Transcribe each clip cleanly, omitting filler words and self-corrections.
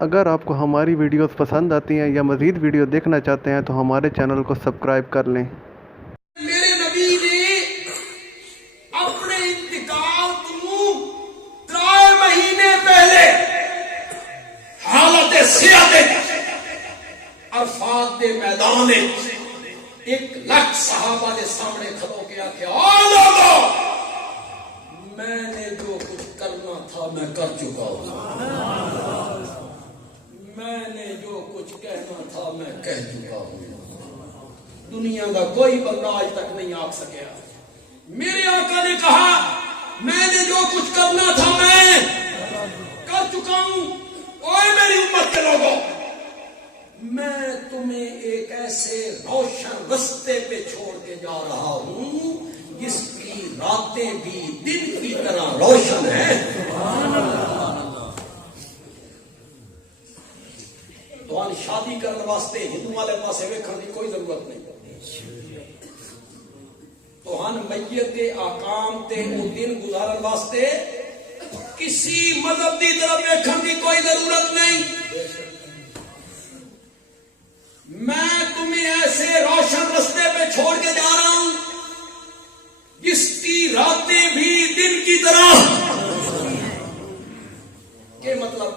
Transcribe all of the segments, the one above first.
اگر آپ کو ہماری ویڈیوز پسند آتی ہیں یا مزید ویڈیو دیکھنا چاہتے ہیں تو ہمارے چینل کو سبسکرائب کر لیں۔ میرے نبی نے اپنے انتقال تو 3 مہینے پہلے حالت صحت عرفات کے میدان 1,00,000 صحابہ کے سامنے کھڑو کے آخیا لوگو میں نے جو کچھ کرنا تھا میں کر چکا ہوں، میں نے جو کچھ کہنا تھا میں کہہ چکا ہوں، دنیا کا کوئی بندہ آج تک نہیں آ سکیا۔ میرے آقا نے کہا میں نے جو کچھ کرنا تھا میں کر چکا ہوں۔ اوے میری امت کے لوگوں، میں تمہیں ایک ایسے روشن رستے پہ چھوڑ کے جا رہا ہوں جس کی راتیں بھی دن کی طرح روشن ہیں۔ تو آن شادی کرنے واسطے ہندو والے پاسے ویکھن کی کوئی ضرورت نہیں، تو ہن میت کے آکام تے وہ دن گزارن واسطے کسی مذہب کی طرف ویکھن کی کوئی ضرورت نہیں۔ میں تمہیں ایسے روشن رستے پہ چھوڑ کے جا رہا ہوں جس کی راتیں بھی دن کی طرح۔ کہ مطلب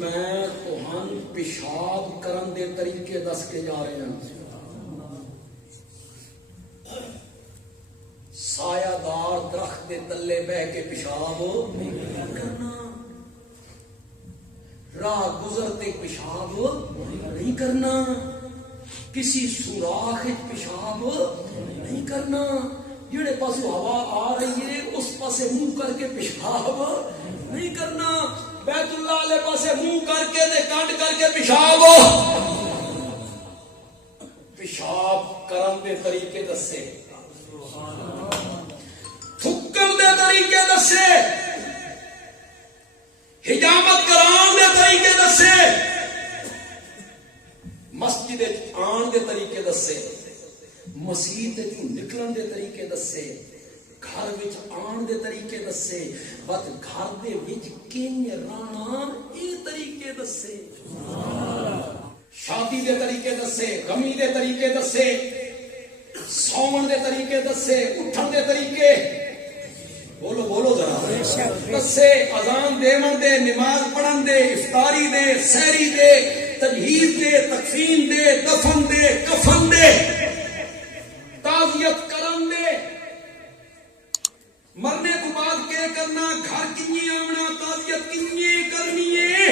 میں تو ہن پیشاب کرن دے طریقے دس کے جا رہے ہیں۔ سایہ دار درخت دے تلے بہ کے پیشاب نہیں کرنا، راہ گزرتے پیشاب نہیں کرنا، کسی سوراخ پیشاب نہیں کرنا، جڑے پاسو ہوا آ رہی ہے اس پاسے منہ کر کے پیشاب نہیں کرنا، بیت اللہ علیہ پاسے منہ کر کے دے کانڈ کر کے پیشاب کرن دے طریقے دسے، تھکن دے طریقے دسے، حجامت کران دے طریقے دسے، مسجد آن دے طریقے دسے، مسجد نکلن دے طریقے دسے، گھر وچ آن دے طریقے دسے، بس گھر دے وچ کنج رہنا یہ طریقے دسے، شادی دے طریقے دسے، غمی دے طریقے دسے، سون دے طریقے دسے، اٹھن دے طریقے، بولو ذرا دسے، اذان دیون دے، نماز پڑھن دے، افطاری دے، سحری دے، تجہیز دے، تکفین دے، دفن دے، کفن دے، تعزیت کرن دے، مرنے کو بعد کیا کرنا، گھر کنی آونا، تعزیت کنی کرنی ہے۔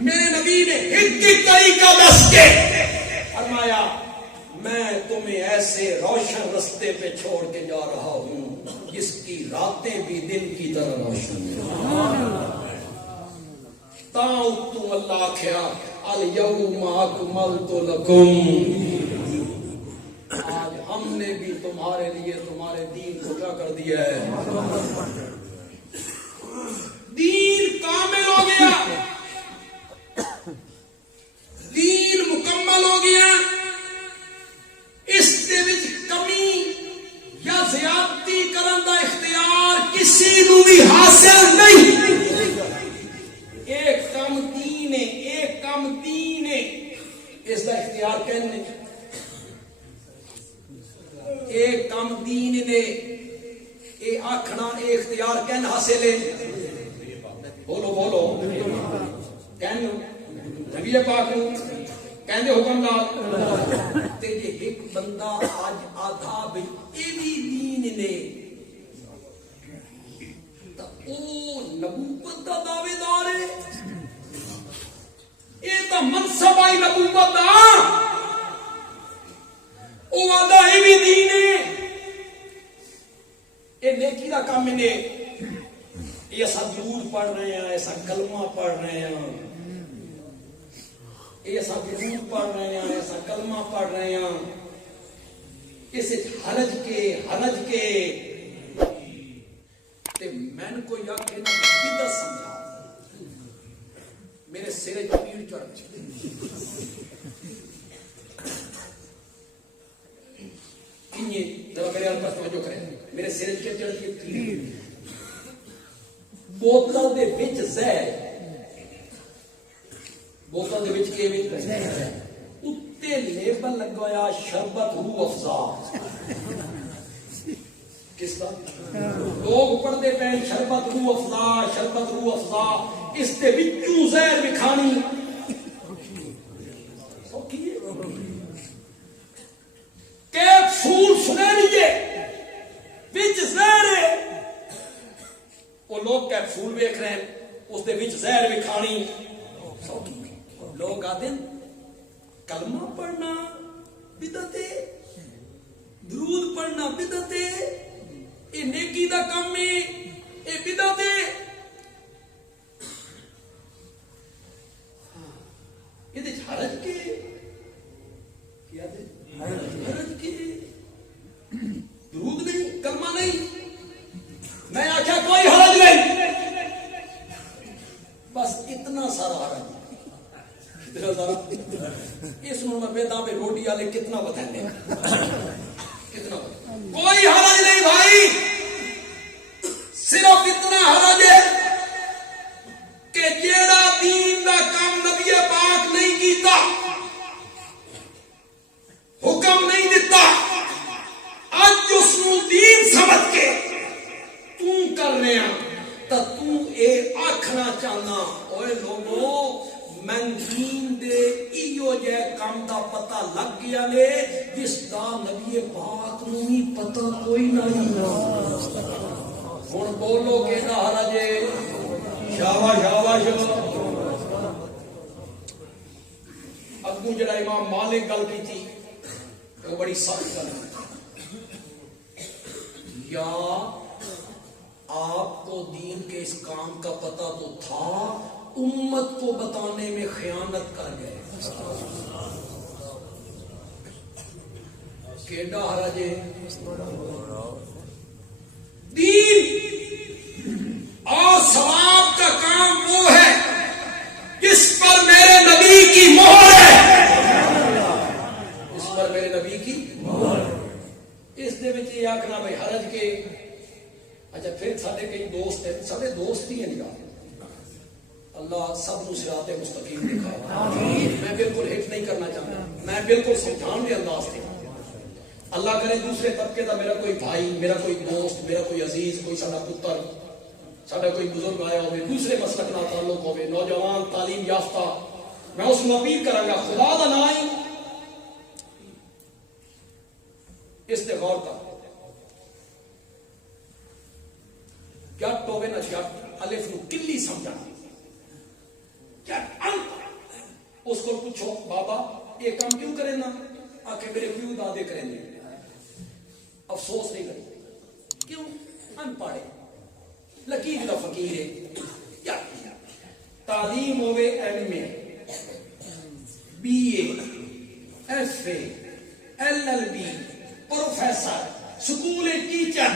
میرے نبی نے ایک طریقہ دس کے فرمایا میں تمہیں ایسے روشن رستے پہ چھوڑ کے جا رہا ہوں جس کی راتیں بھی دن کی طرح روشن ہیں۔ تاں تم اللہ کھیا الیوم اکملت لکم، آج ہم نے بھی تمہارے لیے تمہارے دین کو کیا کر دیا ہے، دین کامل ہو گیا، دین مکمل ہو گیا، اس دے وچ کمی یا زیادتی کرن دا اختیار کسی نو بھی حاصل نہیں۔ ایک کم دین ہے، ایک کم دین ہے، اس دا اختیار کہنے، ایک کم دین نے اے آکھنا اے اختیار کہن حاصل ہے، بولو کہنے نبی پاک نو کہندے حکم نال تے جے ایک بندہ آج آدھا بھی اے بھی دین نے تا او نبوت دا دعوے دار ہے، اے تا منصب آئی نبوت دا، او آدھا اے بھی دین ہے، اے نیکی دا کام نے، اے ایسا درود پڑھ رہے ہیں، ایسا کلمہ پڑھ رہے ہیں، ایسا درود پڑھ رہے ہیں، ایسا کلمہ پڑھ رہے ہیں، اسے حرج کے تے میں نے کوئی یا کہ بدعت سمجھا، میرے سرے پیڑ چڑھ ذرا میرے الفاظ توجہ کریں، میرے سرے چڑھ کے پیڑ، بوتل دے وچ زہر بوتل دے وچ اتنے لیبل لگایا شربت روح افزا. کس کا لوگ پڑھتے پے شربت روح افزا شربت روح افزا. اس دے وچوں زہر وکھانی کیپسول سنہری وچ زہر ہے. وہ لوگ کیپسول ویکھ رہے ہیں اس دے وچ زہر وکھانی. لوگ آتے کلمہ پڑھنا بدعت ہے, درود پڑھنا بدعت ہے, یہ نیکی دا کام ہے, یہ بدعت ہے. یہ حرج کے حرج کے درود نہیں کلمہ نہیں. میں آخیا کوئی حرج نہیں, بس اتنا سارا حرج. اس میں بیدا پہ روٹی والے کتنا بتانے کتنا کوئی حرج نہیں بھائی. صرف اتنا حرج ہے کہ جیڑا دین دا کام نبی پاک نہیں کیتا, حکم نہیں دیتا, اج اس نو دین سمجھ کے تو کر رہے ہیں تو تو اے آکھنا چاہنا اوے لوگوں من دین دے ایو جے کام دا پتہ لگ گیا نے جس دا نبی پاک نو ہی پتہ کوئی نہیں. ہن بولو کہ دا حرج ہے. شاباش شاباش. اگوں جڑا امام مالک گل کی تھی وہ بڑی سخت گل ہے. یا آپ کو دین کے اس کام کا پتہ تو تھا, امت کو بتانے میں خیانت کر گئے. کیڈا حرج ہے. دین اور ثواب کا کام وہ ہے جس پر میرے نبی کی مہر ہے, اس پر میرے نبی کی مہر. اس دے وچ یہ آکھنا بھائی حرج کے. اچھا پھر سارے کئی دوست ہیں, سارے دوست ہی ہیں نگاہ. اللہ سب نو صراط مستقیم دکھا. میں بالکل ہٹ نہیں کرنا چاہتا, میں بالکل سمجھان کے انداز سے. اللہ کرے دوسرے طبقے کا میرا کوئی بھائی, میرا کوئی دوست, میرا کوئی عزیز, کوئی سارا پتر, سارا کوئی بزرگ آیا ہوئے, دوسرے مسلک نہ تعلق ہوئے, نوجوان تعلیم یافتہ, میں اس کو اپیل کروں گا خدا دا نام ہی اس تے غور کر. جٹ ہوئے نہ جٹ, الف نو کلی سمجھا. اس کو پوچھو بابا یہ کام کیوں کرے نا, آ کے میرے پیو دادے کریں گے. افسوس نہیں کرتے کیوں, ان پڑھے لکیر کا فقیر ہے. تعلیم ہوئے M A, B A, F A, L L B, professor, school teacher,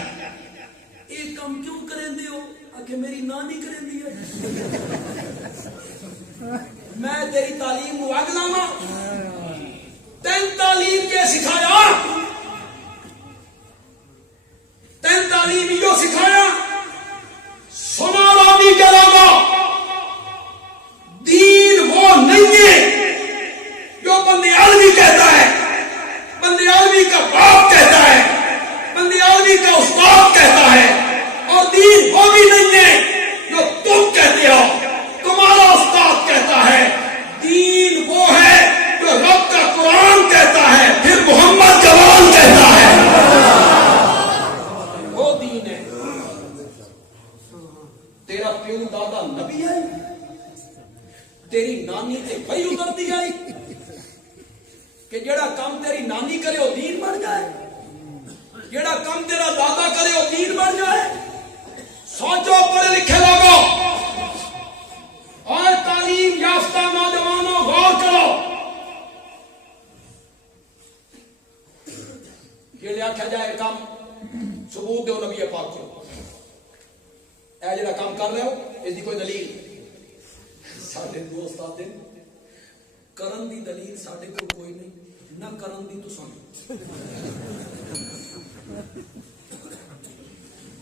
یہ کام کیوں کریں دے ہو, آ کے میری نانی کریں دی ہے. میں تیری تعلیم کو اگ لاوا, تین تعلیم کے سکھایا, تین تعلیم جو سکھایا سنا رابی کے علاوہ دین وہ نہیں ہے جو بندے عالمی کہتا ہے, بندے عالمی کا باپ کہتا ہے, بندے عالمی کا استاد کہتا ہے. اور دین وہ بھی نہیں ہے جو تم کہتے ہو, تمہارا استاد کہتا ہے. دین وہ ہے جو رب کا قرآن کہتا ہے, پھر محمد جوان کہتا ہے. وہ دین ہے. تیرا پیو دادا نبی ہے, تیری نانی تے وہی اترتی آئی کہ جڑا کام تیری نانی کرے وہ دین بن جائے, جڑا کام تیرا دادا کرے وہ دین بن جائے. سوچو پڑھے لکھے لوگوں اور تعلیم یافتہ نوجوانوں, غور کرو. یہ لیا کیا جائے کام ثبوت دو نبی پاک کو, اے جڑا کام کر رہے ہو اس دی کوئی دلیل. ساڈے دوست آتے کرن دی دلیل ساڈے کو کوئی نہیں, نہ کرن دی تو سن.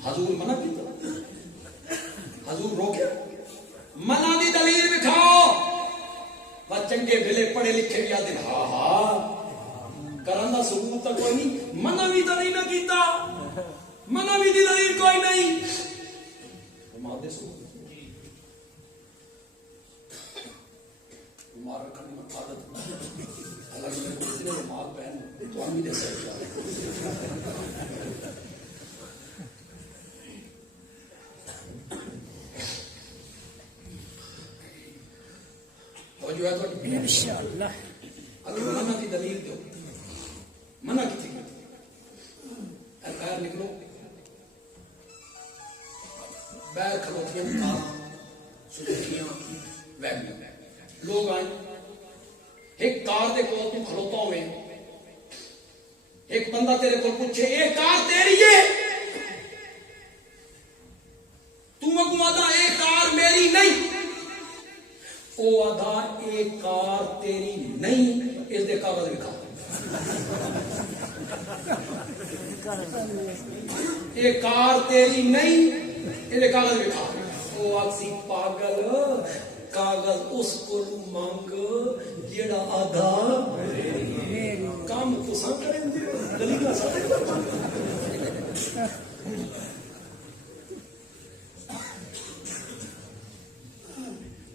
حضور منع کیتا, حضور روکیا, منع دی دلیل دکھاؤ. چنگے بھلے پڑھے لکھے بھی آتے ہاں ہاں کرن دا ثبوت تو کوئی نہیں منع بھی تو نہیں نہ کیتا منع بھی دی دلیل کوئی نہیں مادے سو مار رکھنے میں عادت اللہ نے اتنے مال پہن تو ہم بھی دے سکتے جو ہے تو انشاءاللہ اگر منع کی دلیل دو منع کی تھی باہر نکلو باہر کھلوتیاں کار سلوکیاں ویگن لوگ آئیں ایک کار دے کول تو کھلوتا ہوئے ایک بندہ تیرے کول پوچھے یہ کار تیری ہے تو اگوں آدھا یہ کار میری نہیں او آدھا ایک کار تیری نہیں اس دے کاغذ لکھا ایک کار تیری نہیں اس دے کاغذ لکھا او آکسی پاگل کاغذ اس کو مانگ جیڑا آدھا کام تو سان کریں دے دلیل سارے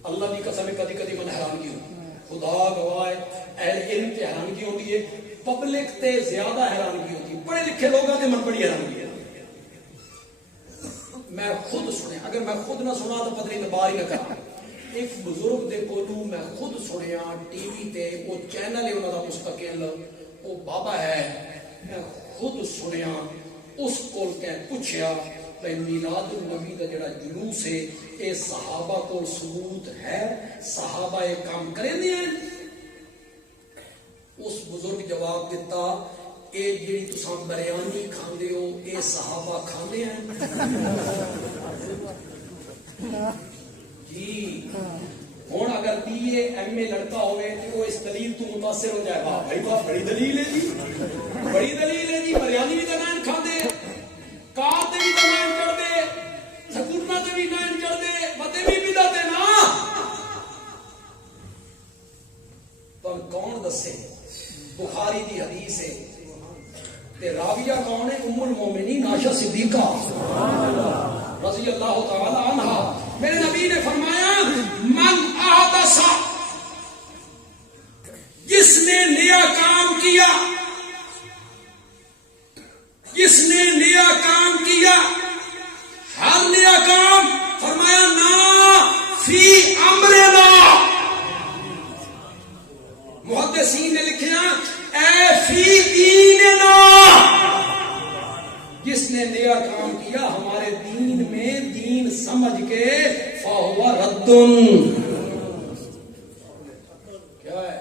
اللہ کی قسم کدی کدی من حیرانگی ہوتی خدا گواہ اہل علم تے حیرانگی ہوتی ہے پبلک تے زیادہ حیرانگی ہوتی پڑھے لکھے لوگوں تے من بڑی حیرانگی ہے میں خود سنے اگر میں خود نہ سنا تو پتہ نہیں بار ہی نہ کرا ایک بزرگ دے کولوں میں خود سنیا ٹی وی تے وہ چینل ہے انہاں دا مستقل وہ بابا ہے میں خود سنیا اس کول کہ پوچھیا میلاد النبی کا جڑا جلوس ہے اے صحابہ کو ثبوت ہے صحابہ یہ کام کریں دے ہیں اس بزرگ جواب دیتا اے جڑی تساں بریانی کھاندے ہو اے صحابہ کھاندے ہیں جی ہوں اگر بی اے ایم اے لڑکا ہوئے تو وہ اس دلیل تو متاثر ہو جائے گا بھائی بات بڑی دلیل ہے جی بڑی دلیل ہے جی بریانی بھی تو نائن کھاندے کار تے بھی تو نائن چڑھ دے سکوٹر تے بھی نائن چڑھ دے بتے بھی بدعت ہے نا پر کون دسے بخاری دی حدیث ہے تے راویہ کون ہے ام المومنین عائشہ صدیقہ رضی اللہ تعالی عنہا میرے نبی نے فرمایا من احدث جس نے نیا کام کیا جس نے نیا کام کیا ہر نیا کام فرمایا نا فی امرنا محدثین نے لکھا اے فی دیننا جس نے نیا کام کیا ہمارے دین میں دین سمجھ کے فہو رد کیا ہے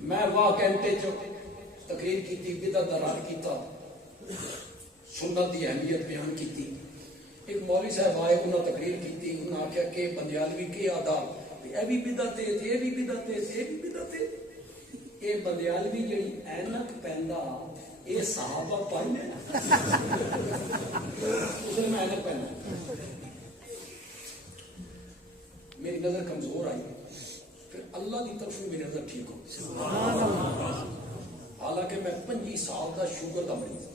میں واہ کہتے تقریر کی تھی بدعت دا رد کیتا سنت دی اہمیت بیان کی تھی ایک مولوی صاحب آئے انہوں تقریر کی تھی انہوں نے آخیا کہ بندیالوی کے آداب اے بھی بدعت ہے اے بھی بدعت ہے اے بھی بدعت ہے اے بندیالوی جڑی اینک پہندا اے صحابہ پائی نے اس نے میں اینک پہنا میری نظر کمزور آئی پھر اللہ کی طرف میری نظر ٹھیک ہو حالانکہ میں 25 سال کا شوگر کا مریض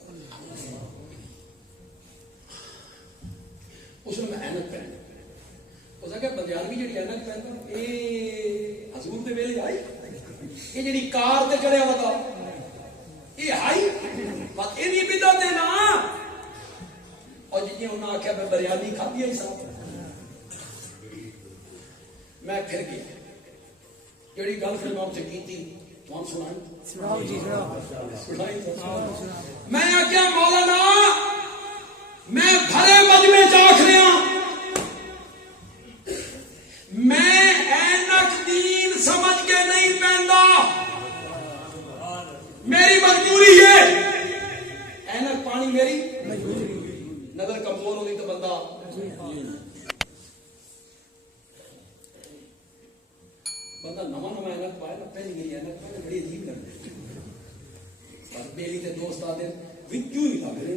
اس نے میں اینک پہنا اس نے کہا بندیالوی جڑی اینک پہندا اے حضور دے ویلے آئی یہ جڑی کار تے چڑھیا بتا یہ آئی بات یہ بھی بدعت ہے نا اور جی انہوں نے آخیا میں بریانی کھا دیا صاحب میں پھر گیا جڑی گل پھر میں اسے کی تھی تمہیں سنائی میں آخیا مولانا میں بھرے مجمع چاخ رہا میں اینک دین سمجھ کے نہیں پہندا میری مجبوری ہے اینک پانی میری نظر کمزور ہوگی تو بندہ نواں نواں اینک پائے نا پہلی میری اینک پائے بڑی عجیب لگتی بیلی کے دوست آتے وچوں ہی لگ رہے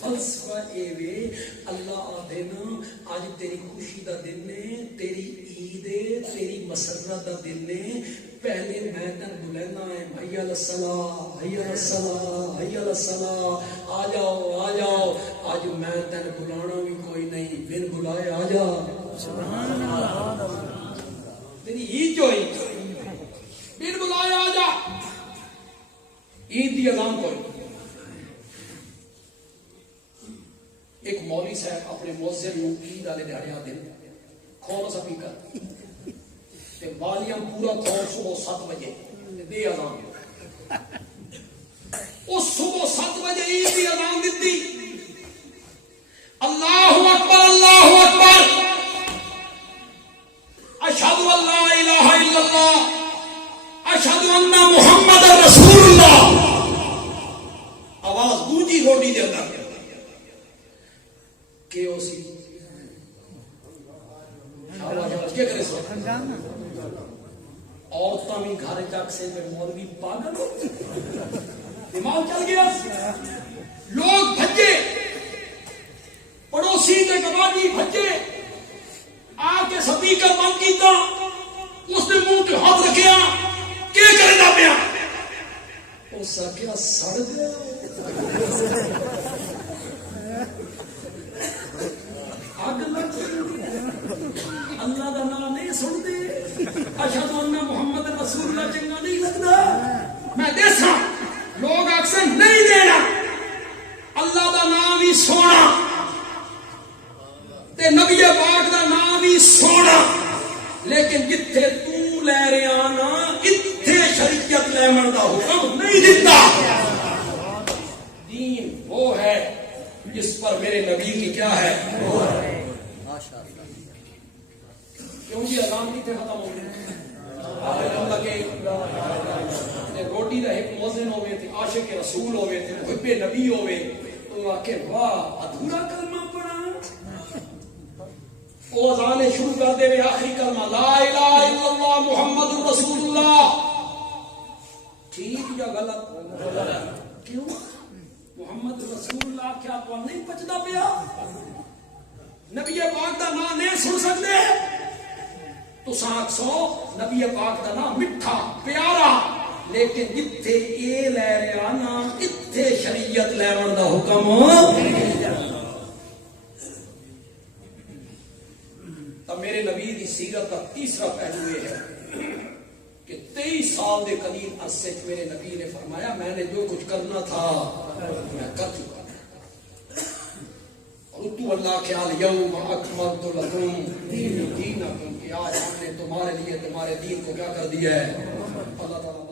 فلسفہ ایوے اللہ آدھے نا آج تیری خوشی دا دن ہے، تیری عید ہے، تیری مسرت دا دن ہے، پہلے میں تن بلینا ہے حی علی الصلاۃ حی علی الصلاۃ حی علی الصلاۃ، آ جاؤ آ جاؤ، آج میں تن بلانا بھی کوئی نہیں، بن بلائے آ جا سبحان اللہ، تیری عید جو ہے بن بلائے آ جا، عید دی اذان کوئی۔ ایک مولوی صاحب اپنے مؤذن نو عید والے دیہڑے آتے ہیں، کھولو سپیکر تے والیوم پورا کھول، صبح 7 بجے دے اذان، اس صبح 7 بجے عید دی اذان دتی، اللہ اکبر اللہ اکبر، اشہد ان لا الہ الا اللہ اشہد ان محمد رسول اللہ، آواز گونجی روڈی دے اندر کہ اسی کیا کرے سو عورتاں بھی گھر جاگ سے مولوی پاگل دماغ چل گیا، لوگ بھجے، پڑوسی کے گواڈی بھجے، آ کے سپیکر بند کیتا، اس نے منہ تے ہاتھ رکھیا، کیا کرنا پیا؟ اس آخیا سڑ گیا، اگ لگ اللہ کا نام نہیں سنتے، اشہد ان محمد رسول اللہ چنگا نہیں لگتا، میں دیسا لوگ اکثر نہیں دینا اللہ کا نام ہی سونا تے نبی پاک کا نام ہی سونا، لیکن جتھے تو لے رہا نا اتھے شریعت لے من دا حکم نہیں دیتا، دین وہ ہے جس پر میرے نبی کی کیا ہے، کیوں جی اذان کتنے ختم ہو گئی، روٹی کا ایک مؤذن ہوئے تھے، عاشق رسول ہوئے تھے، محب نبی ہوئے، تو آکے واہ ادھورا کلمہ پڑھا، وہ اذان شروع کر دے میں آخری کلمہ لا الہ الا اللہ محمد رسول اللہ، ٹھیک یا غلط؟ کیوں محمد رسول اللہ کیا تو نہیں پچدا پیا؟ نبی پاک دا نام نہیں سن سکتے؟ تو ساتھ سو نبی پاک دا نام مٹھا پیارا، لیکن جتھے اے لے رہا نا اتھے شریعت لے من دا حکم۔ تب میرے نبی دی سیرت کا تیسرا پہلو یہ ہے کہ 23 سال دے قریب عرصے میرے نبی نے فرمایا میں نے جو کچھ کرنا تھا میں کر چکا، اور تو اللہ خیال یوم اکملت لکم دینکم، کہ آج ہم نے تمہارے لیے تمہارے دین کو کیا کر دیا ہے، اللہ تعالیٰ